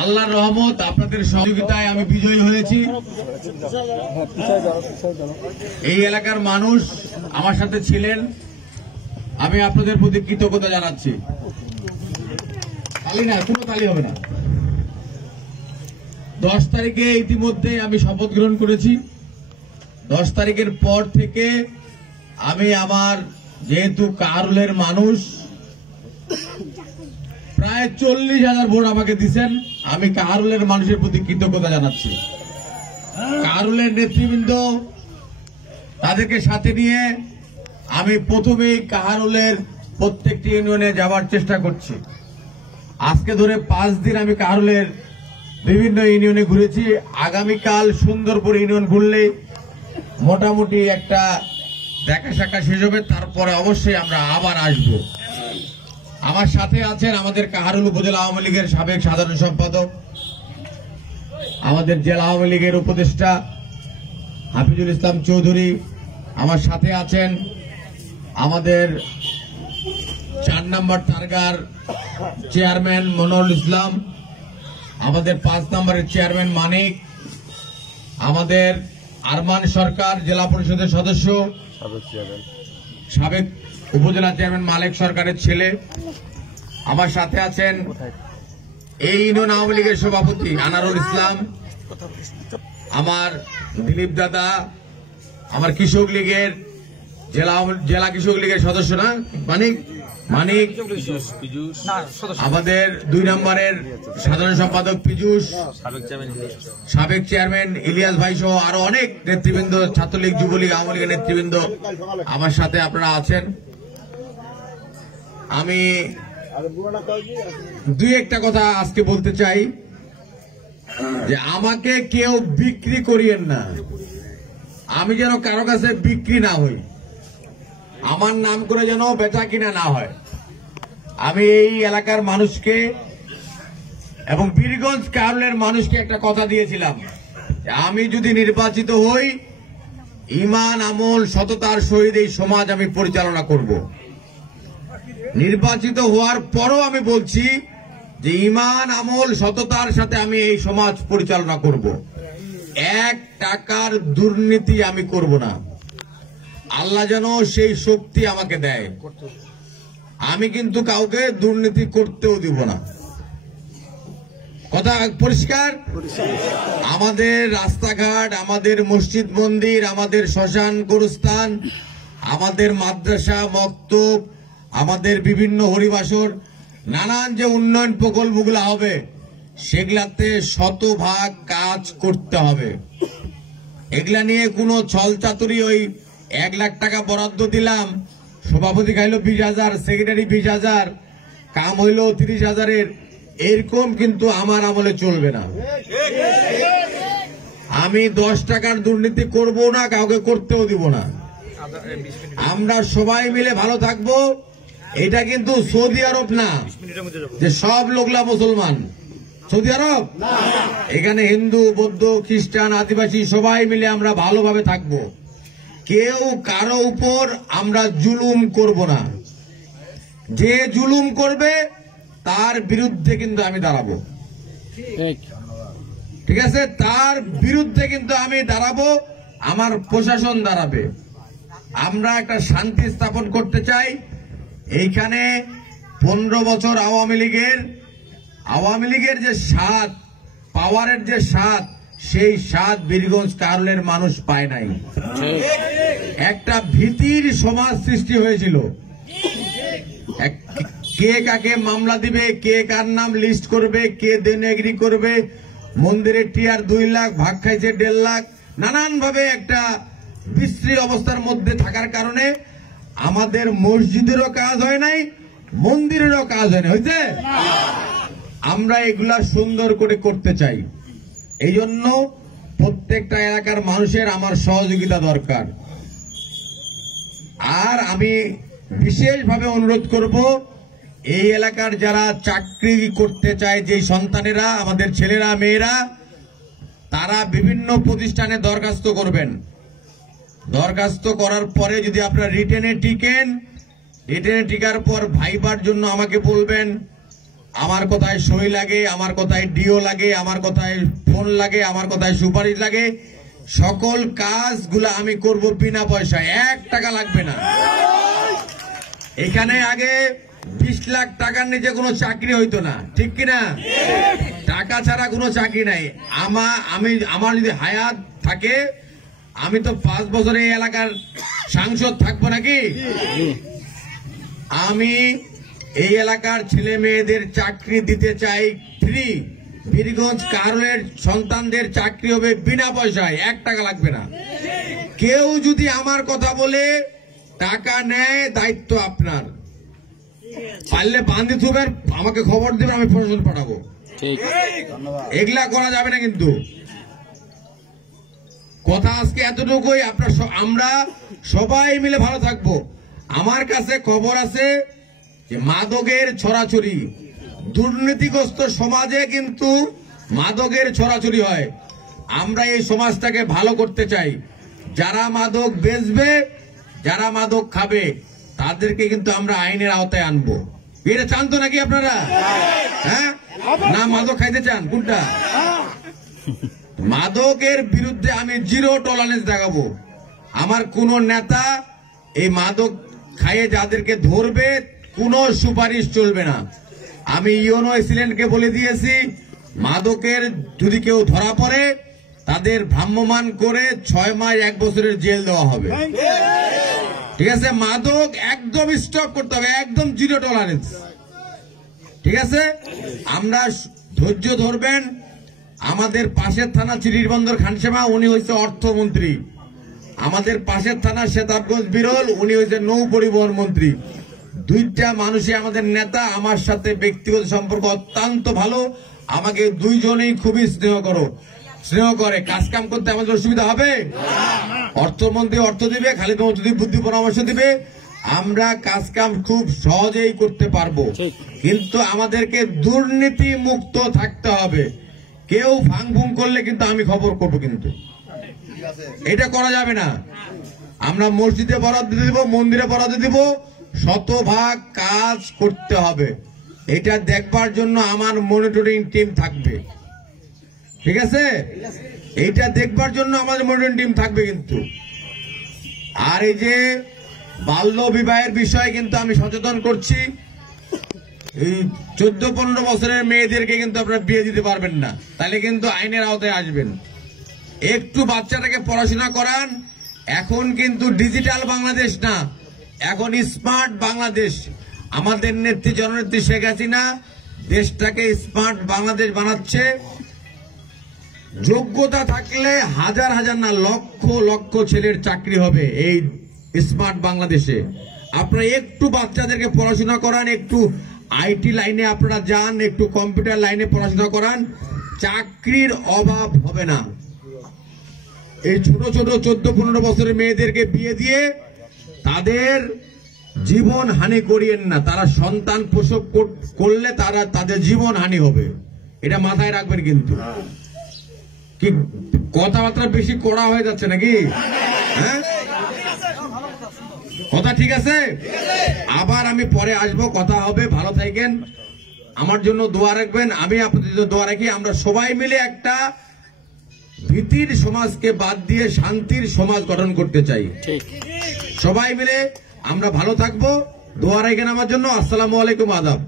আল্লাহর রহমত, আপনাদের সহযোগিতায় আমি বিজয়ী হয়েছি। এই এলাকার মানুষ আমার সাথে ছিলেন, আমি আপনাদের প্রতি কৃতজ্ঞতা জানাচ্ছি। তালি না, কোনো তালি হবে না। 10 তারিখে ইতিমধ্যে আমি শপথ গ্রহণ করেছি। 10 তারিখের পর থেকে আমি আমার, যেহেতু কাহারুলের মানুষ প্রায় 40,000 ভোট আমাকে দিচ্ছেন, আমি কাহারুলের মানুষের প্রতি কৃতজ্ঞতা জানাচ্ছি। কাহারুলের নেতৃবৃন্দ, তাদেরকে সাথে নিয়ে আমি প্রথমেই কাহারুলের প্রত্যেকটি ইউনিয়নে যাওয়ার চেষ্টা করছি। আজকে ধরে 5 দিন আমি কাহারুলের বিভিন্ন ইউনিয়নে ঘুরেছি। আগামীকাল সুন্দরপুর ইউনিয়ন ঘুরলে মোটামুটি একটা দেখা সাক্ষা শেষ হবে, তারপরে অবশ্যই আমরা আবার আসব। আমার সাথে আছেন আমাদের কাহারুল উপজেলা আওয়ামী লীগের সাবেক সাধারণ সম্পাদক, আমাদের জেলা আওয়ামী লীগের উপদেষ্টা হাফিজুল ইসলাম চৌধুরী। আমার সাথে আছেন আমাদের 4 নম্বর তারগার চেয়ারম্যান মনোয়ারুল ইসলাম, আমাদের 5 নম্বরের চেয়ারম্যান মানিক, আমাদের আরমান সরকার জেলা পরিষদের সদস্য, সাবেক উপজেলা চেয়ারম্যান মালিক সরকারের ছেলে। আমার সাথে আছেন এই ইউনিয়ন আওয়ামী লীগের সভাপতি আনারুল ইসলাম, আমার দিলীপ দাদা, আমার কৃষক লীগের জেলা কৃষক লীগের সদস্য না মানিক, আমাদের 2 নম্বরের সাধারণ সম্পাদক পীযূষ, সাবেক চেয়ারম্যান ইলিয়াস ভাই সহ আরো অনেক নেতৃবৃন্দ, ছাত্রলীগ, যুবলীগ, আওয়ামী লীগের নেতৃবৃন্দ আমার সাথে আপনারা আছেন। আমি 2-1টা কথা আজকে বলতে চাই যে আমাকে কেউ বিক্রি করিয়েন না, আমি যেন কারো কাছে বিক্রি না হই, আমার নাম করে যেন বেচা কিনা না হয়। আমি এই এলাকার মানুষকে এবং বীরগঞ্জ কাহারুলের মানুষকে একটা কথা দিয়েছিলাম, আমি যদি নির্বাচিত হই, ঈমান, আমল, সততার সহিত এই সমাজ আমি পরিচালনা করব। নির্বাচিত হওয়ার পরও আমি বলছি যে ঈমান, আমল, সততার সাথে আমি এই সমাজ পরিচালনা করব। 1 টাকার দুর্নীতি আমি করব না। আল্লাহ যেন সেই শক্তি আমাকে দেয়। আমি কিন্তু কাউকে দুর্নীতি করতেও দিব না। কথা পরিষ্কার? আমাদের রাস্তাঘাট, আমাদের মসজিদ মন্দির, আমাদের শ্মশান গোরস্থান, আমাদের মাদ্রাসা, মক্তব, আমাদের বিভিন্ন হরিবাসর, নানান যে উন্নয়ন প্রকল্পগুলো হবে, সেগুলাতে 100% কাজ করতে হবে। এগুলা নিয়ে কোনো ছল চাতুরি, ওই 1 লাখ টাকা বরাদ্দ দিলাম, সভাপতি খাইলো 20,000, সেক্রেটারি 20,000, কাম হইল 30,000-এর, এরকম কিন্তু আমার আমলে চলবে না। আমি 10 টাকার দুর্নীতি করব না, কাউকে করতেও দিব না। আমরা সবাই মিলে ভালো থাকবো। এটা কিন্তু সৌদি আরব না যে সব লোকলা মুসলমান। সৌদি আরব এখানে হিন্দু, বৌদ্ধ, খ্রিস্টান, আদিবাসী সবাই মিলে আমরা ভালোভাবে থাকবো। কেউ কারো উপর আমরা জুলুম করব না। যে জুলুম করবে তার বিরুদ্ধে কিন্তু আমি দাঁড়াবো। ঠিক আছে? তার বিরুদ্ধে কিন্তু আমি দাঁড়াবো, আমার প্রশাসন দাঁড়াবে। আমরা একটা শান্তি স্থাপন করতে চাই। এইখানে 15 বছর আওয়ামী লীগের যে স্বাদ, পাওয়ারের যে স্বাদ, সেই স্বাদ বীরগঞ্জ কাহারুলের মানুষ পায় নাই। একটা ভীতির সমাজ সৃষ্টি হয়েছিল। কে কাকে মামলা দিবে, কে কার নাম লিস্ট করবে, কে দেনএগ্রি করবে, মন্দিরের টিআর 2 লাখ, ভাগ খাইছে 1.5 লাখ, নানান ভাবে একটা বিশ্রী অবস্থার মধ্যে থাকার কারণে আমাদের মসজিদেরও কাজ হয় নাই, মন্দিরেরও কাজ হয় না। হয়েছে? আমরা এগুলা সুন্দর করে করতে চাই। এই জন্য প্রত্যেকটা এলাকার মানুষের আমার সহযোগিতা দরকার। আর আমি বিশেষভাবে অনুরোধ করব, এই এলাকার যারা চাকরি করতে চায়, যে সন্তানেরা, আমাদের ছেলেরা, মেয়েরা, তারা বিভিন্ন প্রতিষ্ঠানে দরখাস্ত করবেন। দরখাস্ত করার পরে যদি আপনারা রিটেনে টিকেন, রিটেনে টিকার পর ভাইবার জন্য আমাকে বলবেন, আমার কথায় সই লাগে, আমার কথায় ডিও লাগে, আমার কথায় ফোন লাগে, আমার কথায় সুপারিশ লাগে, সকল কাজগুলো আমি করব বিনা পয়সায়, 1 টাকা লাগবে না। এখানে আগে 20 লাখ টাকার নিচে কোনো চাকরি হইতো না, ঠিক কিনা? টাকা ছাড়া কোনো চাকরি নাই। আমার যদি হায়াত থাকে, আমি তো 5 বছর এই এলাকার সাংসদ থাকবো নাকি? আমি এই এলাকার ছেলে মেয়েদের চাকরি দিতে চাই ফ্রি। বীরগঞ্জ কারুলের সন্তানদের চাকরি হবে বিনা পয়সায়, 1 টাকা লাগবে না। কেউ যদি আমার কথা বলে টাকা নেয়, দায়িত্ব আপনার। পারলে বান্ধি থুবেন, আমাকে খবর দেবেন, আমি প্রশাসন পাঠাবো। এগুলা করা যাবে না কিন্তু। কথা আজকে এতটুকুই। আমরা সবাই মিলে ভালো থাকবো। আমার কাছে খবর আছে যে মাদকের ছড়াছড়ি, দুর্নীতিগ্রস্ত সমাজে কিন্তু মাদকের ছড়াছড়ি হয়। আমরা এই সমাজটাকে ভালো করতে চাই। যারা মাদক বেচবে, যারা মাদক খাবে, তাদেরকে কিন্তু আমরা আইনের আওতায় আনবো। এটা চান তো নাকি আপনারা? হ্যাঁ, না মাদক খাইতে চান? কোনটা? মাদকের বিরুদ্ধে আমি 0 টলারেন্স দেখাবো। আমার কোন নেতা এই মাদক খাইয়ে যাদেরকে ধরবে, কোন সুপারিশ চলবে না। আমি ইউনো এক্সিলেন্টকে বলে দিয়েছি, মাদকের যদি কেউ ধরা পড়ে, তাদের ভ্রাম্যমাণ করে 6 মাস 1 বছরের জেল দেওয়া হবে। ঠিক আছে? মাদক একদম স্টপ করতে হবে, একদম 0 টলারেন্স। ঠিক আছে? আমরা ধৈর্য ধরবেন। আমাদের পাশের থানা চিরিরবন্দর খানসেমা, উনি হয়েছে অর্থমন্ত্রী। আমাদের পাশের থানা সেতাবগঞ্জ বিরল, উনি হয়েছে নৌ পরিবহন মন্ত্রী। 2টা মানুষই আমাদের নেতা। আমার সাথে ব্যক্তিগত সম্পর্ক অত্যন্ত ভালো। আমাকে 2 জনেই খুবই স্নেহ করে। কাজ কাম করতে আমাদের অসুবিধা হবে? অর্থমন্ত্রী অর্থ দিবে, খালিদ মহমুদ বুদ্ধি পরামর্শ দিবে। আমরা কাজ কাম খুব সহজেই করতে পারবো, কিন্তু আমাদেরকে দুর্নীতি মুক্ত থাকতে হবে। কেউ ফাংফুং করলে কিন্তু আমি খবর করবো, কিন্তু এটা করা যাবে না। আমরা মসজিদে বরাদ্দ দিব, মন্দিরে বরাদ্দ দিব, শতভাগ কাজ করতে হবে। এটা দেখবার জন্য আমার মনিটরিং টিম থাকবে। ঠিক আছে? এইটা দেখবার জন্য আমাদের মনিটরিং টিম থাকবে কিন্তু। আর এই যে বাল্য বিবাহের বিষয়ে কিন্তু আমি সচেতন করছি। এই 14-15 বছরের মেয়েদেরকে কিন্তু আপনারা বিয়ে দিতে পারবেন না, তাহলে কিন্তু আইনের আওতায় আসবেন। একটু বাচ্চাটাকে পড়াশোনা করান। এখন কিন্তু ডিজিটাল বাংলাদেশ না, এখন স্মার্ট বাংলাদেশ। আমাদের নেত্রী জননেত্রী শেখ হাসিনা দেশটাকে স্মার্ট বাংলাদেশ বানাচ্ছে। যোগ্যতা থাকলে হাজার হাজার না, লক্ষ লক্ষ ছেলের চাকরি হবে এই স্মার্ট বাংলাদেশে। আপনারা একটু বাচ্চাদেরকে পড়াশোনা করান, একটু আইটি লাইনে আপনারা যান, একটু কম্পিউটার লাইনে পড়াশোনা করান, চাকরির অভাব হবে না। এই ছোট ছোট 14-15 বছরের মেয়েদেরকে বিয়ে দিয়ে তাদের জীবন হানি করিয়েন না। তারা সন্তান প্রসব করলে তাদের জীবন হানি হবে, এটা মাথায় রাখবেন। কিন্তু কি কথাবার্তা বেশি কড়া হয়ে যাচ্ছে নাকি? হ্যাঁ, কথা ঠিক আছে? আবার আমি পরে আসবো, কথা হবে। ভালো থাকেন, আমার জন্য দোয়া রাখবেন, আমি আপনাদের জন্য দোয়া রাখি। আমরা সবাই মিলে একটা ভীতির সমাজকে বাদ দিয়ে শান্তির সমাজ গঠন করতে চাই। সবাই মিলে আমরা ভালো থাকবো। দোয়া রাখেন আমার জন্য। আসসালামু আলাইকুম, আদাব।